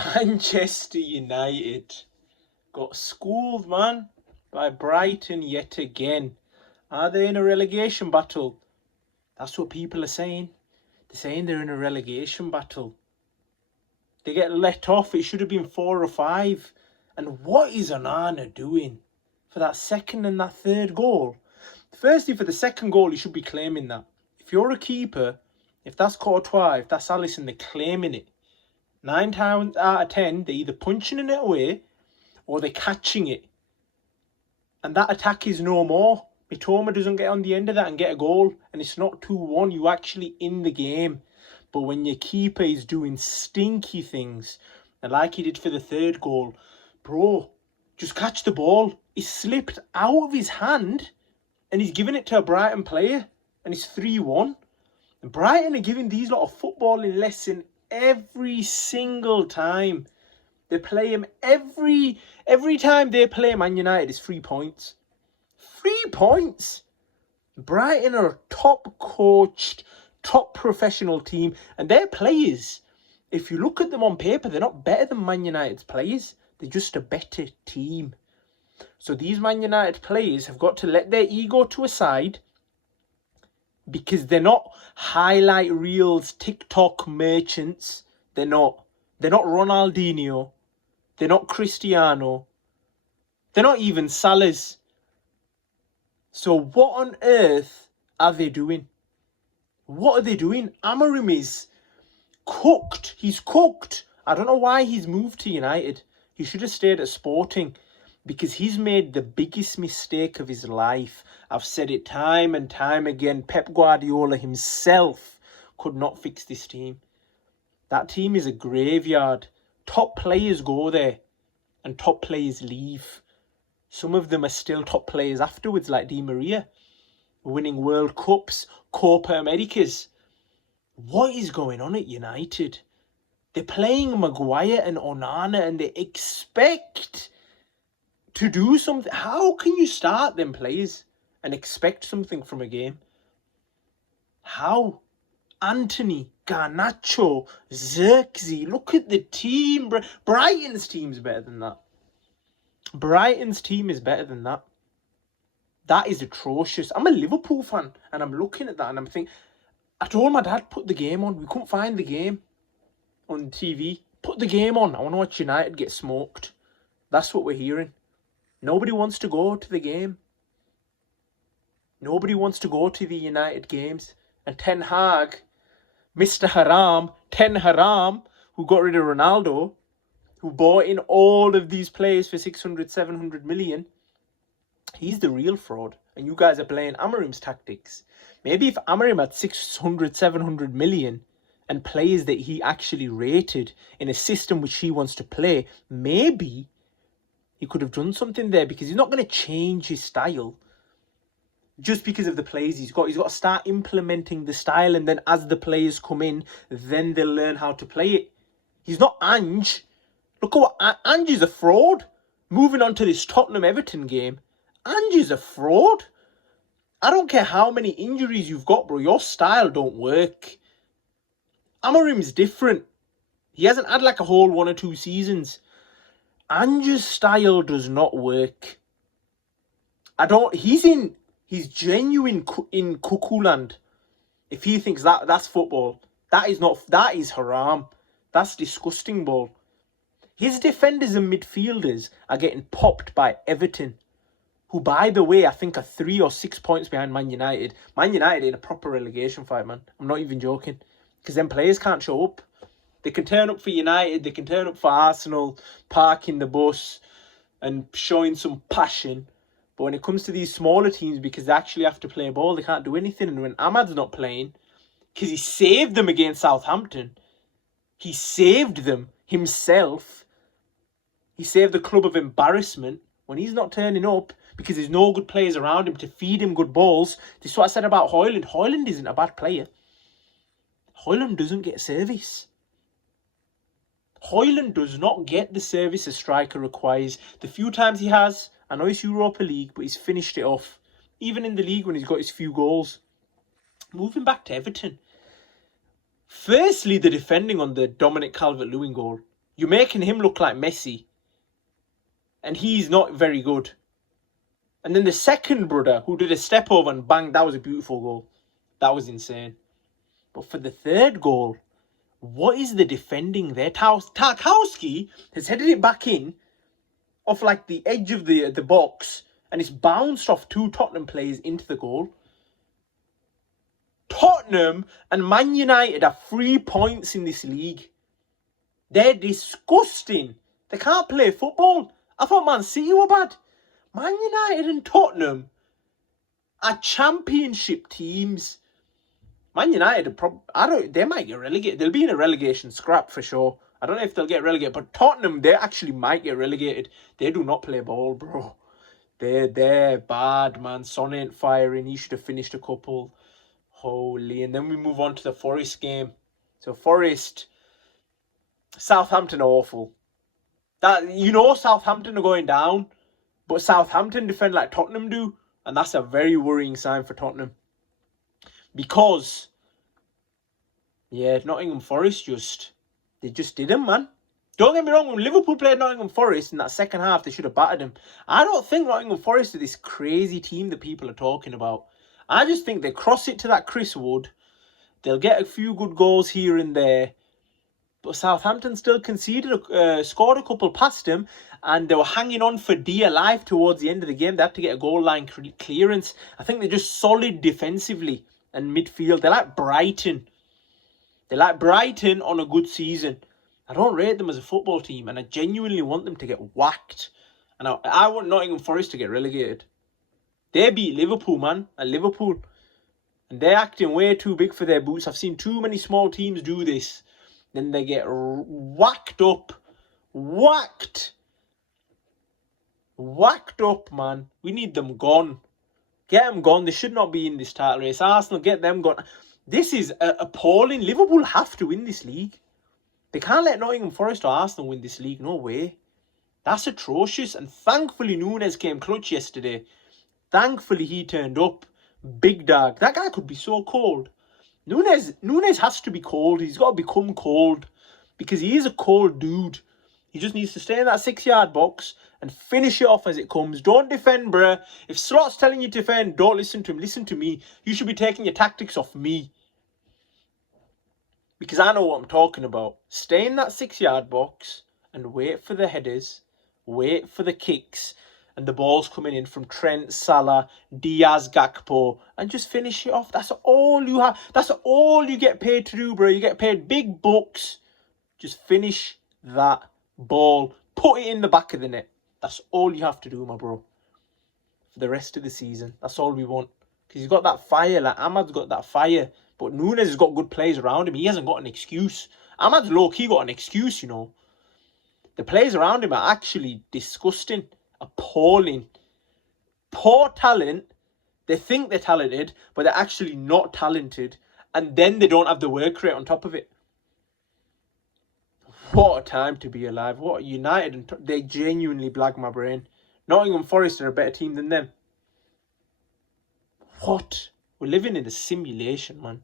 Manchester United got schooled, man, by Brighton yet again. Are they in a relegation battle? That's what people are saying. They're saying they're in a relegation battle. They get let off. It should have been 4 or 5. And what is Onana doing for that second and that third goal? Firstly, for the second goal, you should be claiming that. If you're a keeper, if that's Courtois, if that's Alisson, they're claiming it. 9 times out of 10, they're either punching it away or they're catching it. And that attack is no more. Mitoma doesn't get on the end of that and get a goal. And it's not 2-1. You're actually in the game. But when your keeper is doing stinky things, and like he did for the third goal, bro, just catch the ball. He slipped out of his hand and he's giving it to a Brighton player. And it's 3-1. And Brighton are giving these lot a footballing lesson every single time. They play him every time they play Man United, it's 3 points. 3 points. Brighton are a top coached, top professional team, and their players, if you look at them on paper, they're not better than Man United's players. They're just a better team. So these Man United players have got to let their ego to a side, because they're not highlight reels, TikTok merchants. They're not Ronaldinho. They're not Cristiano. They're not even Salah's. So what on earth are they doing? What are they doing? Amorim is cooked. He's cooked. I don't know why he's moved to United. He should have stayed at Sporting, because he's made the biggest mistake of his life. I've said it time and time again. Pep Guardiola himself could not fix this team. That team is a graveyard. Top players go there and top players leave. Some of them are still top players afterwards, like Di Maria, winning World Cups, Copa Americas. What is going on at United? They're playing Maguire and Onana and they expect to do something. How can you start them players and expect something from a game? How? Anthony, Garnacho, Xerxes. Look at the team. Brighton's team's better than that. Brighton's team is better than that. That is atrocious. I'm a Liverpool fan and I'm looking at that and I'm thinking, I told my dad, put the game on. We couldn't find the game on TV. Put the game on. I want to watch United get smoked. That's what we're hearing. Nobody wants to go to the game. Nobody wants to go to the United games. And Ten Hag, Mr. Haram, Ten Haram, who got rid of Ronaldo, who bought in all of these players for 600, 700 million, he's the real fraud. And you guys are playing Amorim's tactics. Maybe if Amorim had 600, 700 million and players that he actually rated in a system which he wants to play, maybe he could have done something there, because he's not going to change his style just because of the players he's got. He's got to start implementing the style, and then as the players come in, then they'll learn how to play it. He's not Ange. Look at what Ange is a fraud. Moving on to this Tottenham-Everton game, Ange is a fraud. I don't care how many injuries you've got, bro. Your style don't work. Amorim's different. He hasn't had like a whole 1 or 2 seasons. Ange's style does not work. He's genuine in cuckoo land. If he thinks that's football, that is haram. That's disgusting ball. His defenders and midfielders are getting popped by Everton, who, by the way, I think are 3 or 6 points behind Man United. Man United in a proper relegation fight, man. I'm not even joking. Because them players can't show up. They can turn up for United, they can turn up for Arsenal, parking the bus and showing some passion. But when it comes to these smaller teams, because they actually have to play a ball, they can't do anything. And when Ahmad's not playing, because he saved them against Southampton, he saved them himself. He saved the club of embarrassment. When he's not turning up, because there's no good players around him to feed him good balls. This is what I said about Højlund. Højlund isn't a bad player. Højlund doesn't get service. Højlund does not get the service a striker requires. The few times he has, I know it's Europa League, but he's finished it off. Even in the league when he's got his few goals. Moving back to Everton. Firstly, the defending on the Dominic Calvert-Lewin goal. You're making him look like Messi. And he's not very good. And then the second brother, who did a step over and bang, that was a beautiful goal. That was insane. But for the third goal, what is the defending there? Tarkowski has headed it back in off like the edge of the box, and it's bounced off two Tottenham players into the goal. Tottenham and Man United are 3 points in this league. They're disgusting. They can't play football. I thought Man City were bad. Man United and Tottenham are championship teams. Man United, they might get relegated. They'll be in a relegation scrap for sure. I don't know if they'll get relegated, but Tottenham, they actually might get relegated. They do not play ball, bro. They're bad, man. Son ain't firing. He should have finished a couple. Holy. And then we move on to the Forest game. So Forest, Southampton are awful. Southampton are going down, but Southampton defend like Tottenham do, and that's a very worrying sign for Tottenham. Because, Nottingham Forest they just didn't, man. Don't get me wrong, when Liverpool played Nottingham Forest in that second half, they should have battered them. I don't think Nottingham Forest are this crazy team that people are talking about. I just think they cross it to that Chris Wood. They'll get a few good goals here and there. But Southampton still scored a couple past them, and they were hanging on for dear life towards the end of the game. They had to get a goal line clearance. I think they're just solid defensively and midfield. They're like Brighton. They're like Brighton on a good season. I don't rate them as a football team, and I genuinely want them to get whacked. And I want Nottingham Forest to get relegated. They beat Liverpool, man, at Liverpool. And they're acting way too big for their boots. I've seen too many small teams do this. Then they get whacked up. Whacked up, man. We need them gone. Get them gone. They should not be in this title race. Arsenal, get them gone. This is appalling. Liverpool have to win this league. They can't let Nottingham Forest or Arsenal win this league. No way. That's atrocious. And thankfully, Nunes came clutch yesterday. Thankfully, he turned up. Big dog. That guy could be so cold. Nunes has to be cold. He's got to become cold. Because he is a cold dude. He just needs to stay in that 6-yard box and finish it off as it comes. Don't defend, bruh. If Slot's telling you to defend, don't listen to him. Listen to me. You should be taking your tactics off me. Because I know what I'm talking about. Stay in that 6-yard box and wait for the headers. Wait for the kicks. And the ball's coming in from Trent, Salah, Diaz, Gakpo. And just finish it off. That's all you have. That's all you get paid to do, bro. You get paid big bucks. Just finish that ball. Put it in the back of the net. That's all you have to do, my bro. For the rest of the season. That's all we want. Because he's got that fire. Like Ahmad's got that fire. But Nunes has got good players around him. He hasn't got an excuse. Ahmad's low-key got an excuse, you know. The players around him are actually disgusting. Appalling. Poor talent. They think they're talented, but they're actually not talented. And then they don't have the work rate on top of it. What a time to be alive. What a United. They genuinely blag my brain. Nottingham Forest are a better team than them. What? We're living in a simulation, man.